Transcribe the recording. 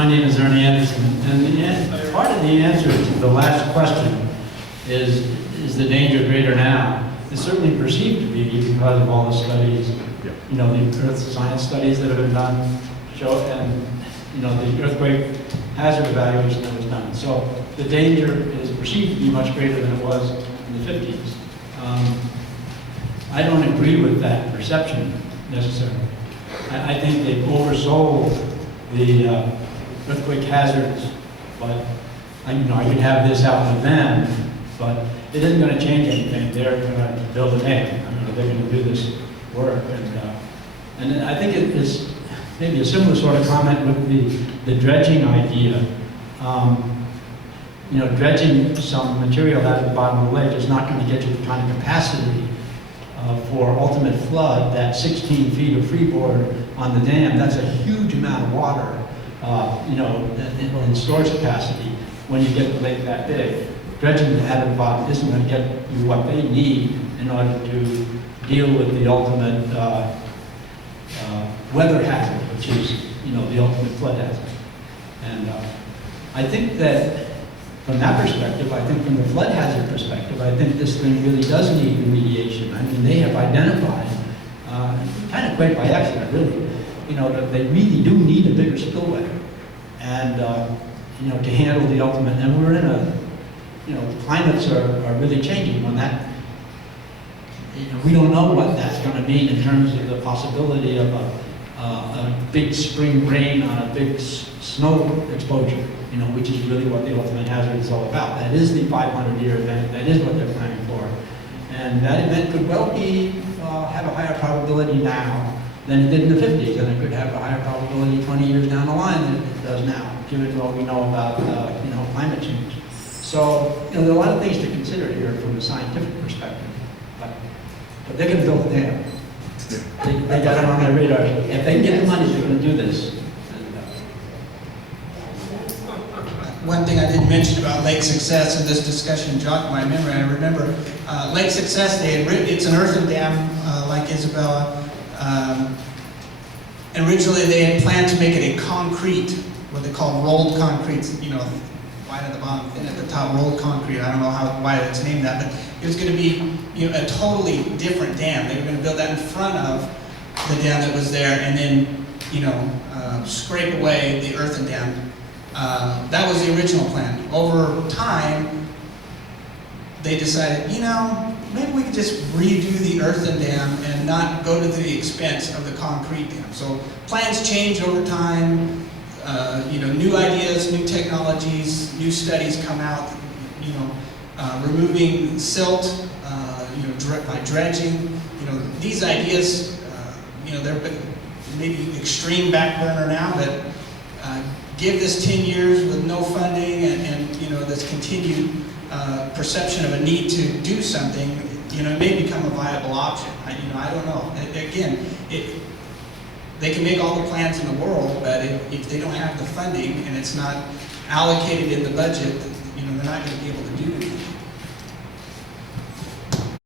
My name is Ernie Anderson, and part of the answer to the last question is the danger greater now? It's certainly perceived to be because of all the studies, you know, the earth science studies that have been done, show, and you know, the earthquake hazard evaluation that was done. So the danger is perceived to be much greater than it was in the 50s. I don't agree with that perception necessarily. I think they've oversold the earthquake hazards, but I can have this out with them, but it isn't going to change anything. They're going to build a dam. I mean, they're going to do this work, and I think it is maybe a similar sort of comment with the dredging idea. You know, dredging some material out of the bottom of the lake is not going to get you the kind of capacity for ultimate flood. That 16 feet of freeboard on the dam, that's a huge amount of water, you know, in storage capacity when you get the lake that big. Dredging out of the bottom isn't going to get you what they need in order to deal with the ultimate weather hazard, which is, you know, the ultimate flood hazard. And I think that from that perspective, I think from the flood hazard perspective, I think this thing really does need remediation. I mean, they have identified, kind of quite by accident, really, you know, that they really do need a bigger spillway, and you know, to handle the ultimate. And we're in a, you know, the climates are really changing on that. You know, we don't know what that's going to mean in terms of the possibility of a big spring rain on a big snow exposure, you know, which is really what the ultimate hazard is all about. That is the 500-year event. That is what they're planning for. And that event could well be, have a higher probability now than it did in the 50s, and it could have a higher probability 20 years down the line than it does now, given what we know about, you know, climate change. So, you know, there are a lot of things to consider here from a scientific perspective. But they're going to build a dam. They got it on their radar. If they can get the money, they're going to do this. One thing I didn't mention about Lake Success in this discussion jogged my memory. I remember Lake Success, it's an earthen dam, Lake Isabella. Originally they had planned to make it a concrete, what they call rolled concrete, you know, wide at the bottom, thin at the top, rolled concrete. I don't know why it's named that, but it was going to be, you know, a totally different dam. They were going to build that in front of the dam that was there, and then, you know, scrape away the earthen dam. That was the original plan. Over time, they decided, you know, maybe we could just redo the earthen dam and not go to the expense of the concrete dam. So plans change over time. You know, new ideas, new technologies, new studies come out. You know, removing silt, you know, by dredging. You know, these ideas, you know, they're maybe extreme back burner now, but give this 10 years with no funding and you know, this continued perception of a need to do something, you know, it may become a viable option. You know, I don't know. Again, they can make all the plans in the world, but if they don't have the funding and it's not allocated in the budget, you know, they're not going to be able to do anything.